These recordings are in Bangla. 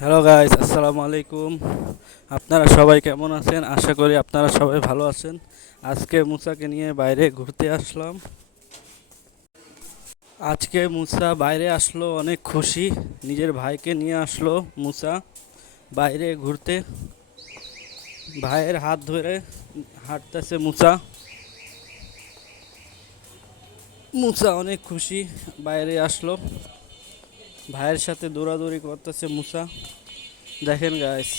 হ্যালো গাইস, আসসালামু আলাইকুম। আপনারা সবাই কেমন আছেন? আশা করি আপনারা সবাই ভালো আছেন। আজকে মুসাকে নিয়ে বাইরে ঘুরতে আসলাম। আজকে মুসা বাইরে আসলো, অনেক খুশি। নিজের ভাইকে নিয়ে আসলো মুসা বাইরে ঘুরতে। ভাইয়ের হাত ধরে হাঁটতেছে মুসা। মুসা অনেক খুশি, বাইরে আসলো। ভাইয়ের সাথে দৌড়াদৌড়ি করতেছে মুসা। দেখেন গাইস,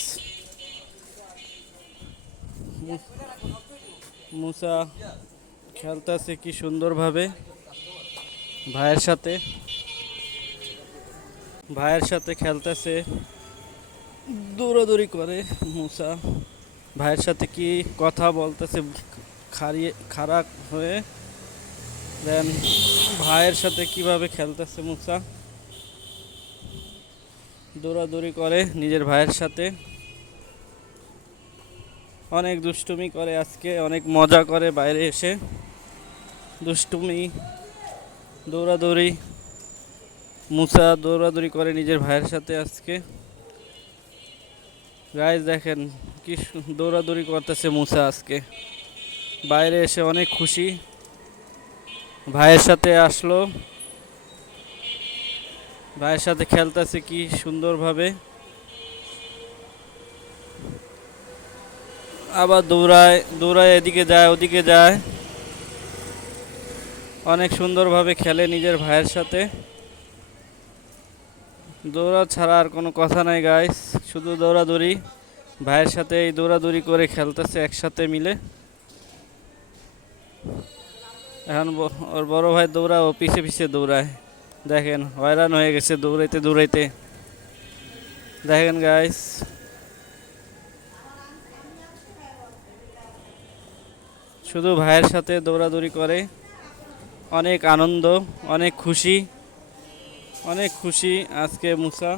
মুসা খেলতেছে কি সুন্দরভাবে ভাইয়ের সাথে। ভাইয়ের সাথে খেলতেছে, দৌড়াদৌড়ি করে মুসা। ভাইয়ের সাথে কি কথা বলতেছে খারাপ হয়ে। দেন ভাইয়ের সাথে কিভাবে খেলতেছে মুসা, দৌড়াদৌড়ি করে নিজের ভাইয়ের সাথে। অনেক দুষ্টুমি করে, আজকে অনেক মজা করে বাইরে এসে। দুষ্টুমি, দৌড়াদৌড়ি, মুসা দৌড়াদৌড়ি করে নিজের ভাইয়ের সাথে আজকে। গাইজ দেখেন কি দৌড়াদৌড়ি করতেছে মুসা আজকে। বাইরে এসে অনেক খুশি, ভাইয়ের সাথে আসলো। ভাইয়ের সাথে খেলতেছে কি সুন্দরভাবে। আবার দৌড়ায় দৌড়ায়, এদিকে যায় ওদিকে যায়। অনেক সুন্দরভাবে খেলে নিজের ভাইয়ের সাথে। দৌড়া ছাড়া আর কোনো কথা নাই গাইস, শুধু দৌড়াদৌড়ি। ভাইয়ের সাথে এই দৌড়াদৌড়ি করে খেলতেছে একসাথে মিলে। এখন ওর বড় ভাই দৌড়ায়, ও পিছে পিছে দৌড়ায়। দেখেন হয়রান হয়ে গেছে দৌড়াইতে দৌড়াইতে। দেখেন গাইস, শুধু ভাইয়ের সাথে দৌড়াদৌড়ি করে। অনেক আনন্দ, অনেক খুশি, অনেক খুশি আজকে মুসা।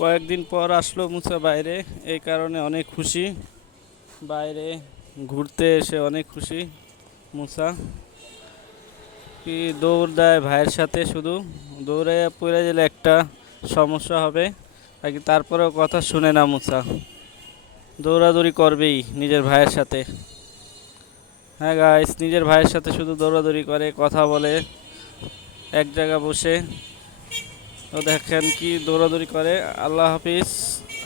কয়েকদিন পর আসলো মুসা বাইরে, এই কারণে অনেক খুশি। বাইরে ঘুরতে এসে অনেক খুশি মুসা। কি দৌড় দেয় ভাইয়ের সাথে, শুধু দৌড়ে পড়ে গেলে একটা সমস্যা হবে নাকি, তারপরেও কথা শুনে না মুসা। দৌড়াদৌড়ি করবেই নিজের ভাইয়ের সাথে। হ্যাঁ গাইস, নিজের ভাইয়ের সাথে শুধু দৌড়াদৌড়ি করে, কথা বলে এক জায়গা বসে। তো দেখেন কি দৌড়াদৌড়ি করে। আল্লাহ হাফিজ,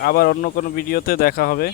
আবার অন্য কোনো ভিডিওতে দেখা হবে।